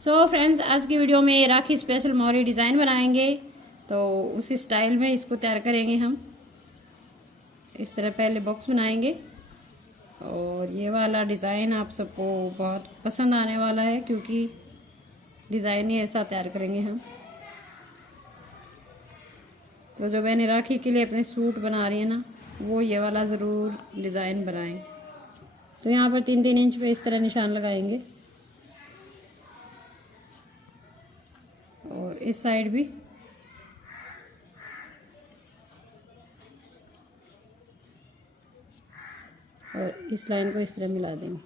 So friends, आज की video में राखी स्पेशल मोहरी डिज़ाइन बनाएंगे। तो उसी स्टाइल में इसको तैयार करेंगे हम। इस तरह पहले बॉक्स बनाएंगे और ये वाला डिज़ाइन आप सबको बहुत पसंद आने वाला है, क्योंकि डिज़ाइन ही ऐसा तैयार करेंगे हम। तो जो मैंने राखी के लिए अपने सूट बना रही है ना, वो ये वाला ज़रूर डिज़ाइन बनाएं। तो यहाँ पर 3-3 इंच पे इस तरह निशान लगाएंगे और इस साइड भी। और इस लाइन को इस तरह मिला देंगे।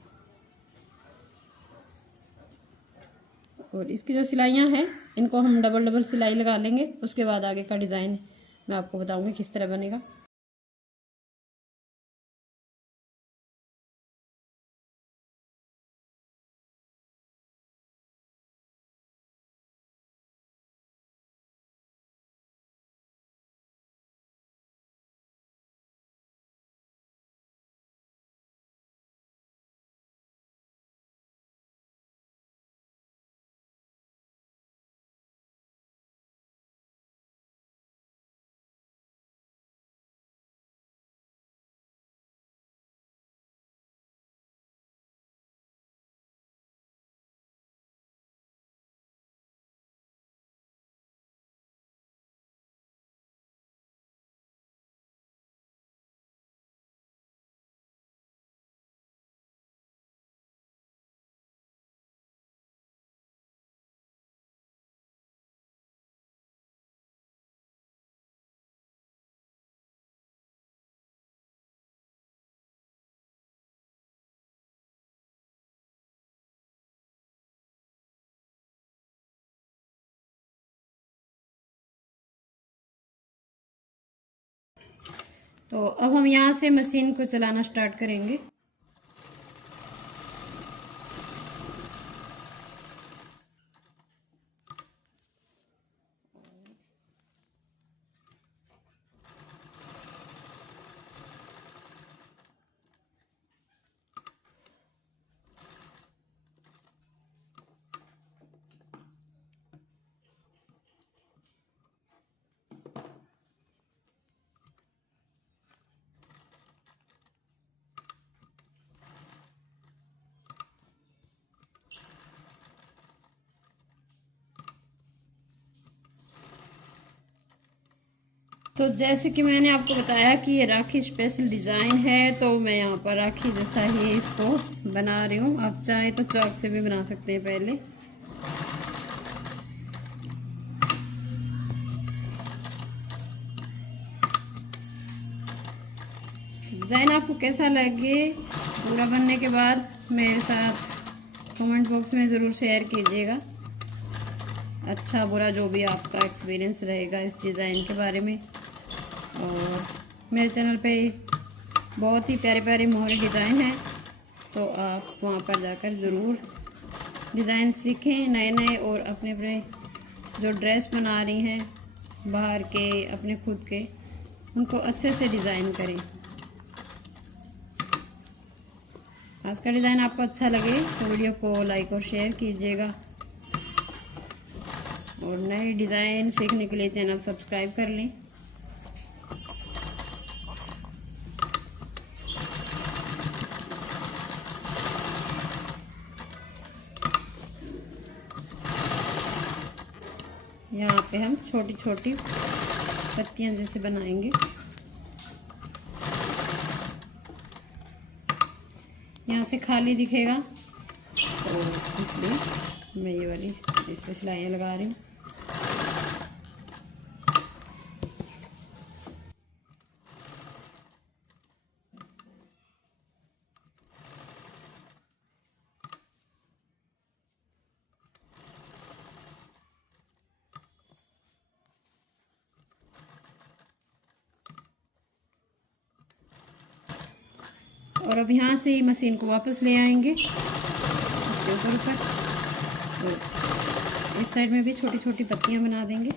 और इसकी जो सिलाइयाँ हैं, इनको हम डबल डबल सिलाई लगा लेंगे। उसके बाद आगे का डिज़ाइन मैं आपको बताऊंगी किस तरह बनेगा। तो अब हम यहाँ से मशीन को चलाना स्टार्ट करेंगे। तो जैसे कि मैंने आपको बताया कि ये राखी स्पेशल डिज़ाइन है, तो मैं यहाँ पर राखी जैसा ही इसको बना रही हूँ। आप चाहे तो चौक से भी बना सकते हैं। पहले डिज़ाइन आपको कैसा लगे, पूरा बनने के बाद मेरे साथ कमेंट बॉक्स में ज़रूर शेयर कीजिएगा। अच्छा बुरा जो भी आपका एक्सपीरियंस रहेगा इस डिज़ाइन के बारे में। और मेरे चैनल पे बहुत ही प्यारे प्यारे मोहरी डिज़ाइन हैं, तो आप वहाँ पर जाकर ज़रूर डिज़ाइन सीखें नए नए, और अपने अपने जो ड्रेस बना रही हैं बाहर के, अपने खुद के, उनको अच्छे से डिज़ाइन करें। आज का डिज़ाइन आपको अच्छा लगे तो वीडियो को लाइक और शेयर कीजिएगा, और नए डिज़ाइन सीखने के लिए चैनल सब्सक्राइब कर लें। यहाँ पे हम छोटी छोटी पत्तियाँ जैसे बनाएंगे। यहाँ से खाली दिखेगा, तो इसलिए मैं ये वाली इस पर सिलाइयाँ लगा रही हूँ। और अब यहाँ से ही मशीन को वापस ले आएंगे इसके ऊपर। तो इस साइड में भी छोटी छोटी पत्तियाँ बना देंगे।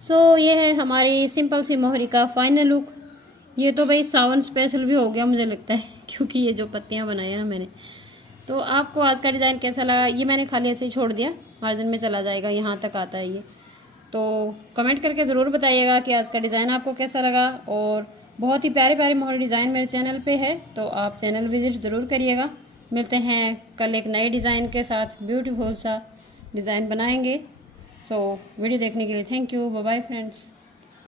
सो ये है हमारी सिंपल सी मोहरी का फाइनल लुक। ये तो भाई सावन स्पेशल भी हो गया मुझे लगता है, क्योंकि ये जो पत्तियां बनाई है ना मैंने। तो आपको आज का डिज़ाइन कैसा लगा? ये मैंने खाली ऐसे ही छोड़ दिया, मार्जिन में चला जाएगा, यहाँ तक आता है ये। तो कमेंट करके ज़रूर बताइएगा कि आज का डिज़ाइन आपको कैसा लगा। और बहुत ही प्यारे प्यारे मोहरी डिज़ाइन मेरे चैनल पे है, तो आप चैनल विज़िट ज़रूर करिएगा। मिलते हैं कल एक नए डिज़ाइन के साथ, ब्यूटीफुल सा डिज़ाइन बनाएंगे। सो वीडियो देखने के लिए thank you, bye bye friends.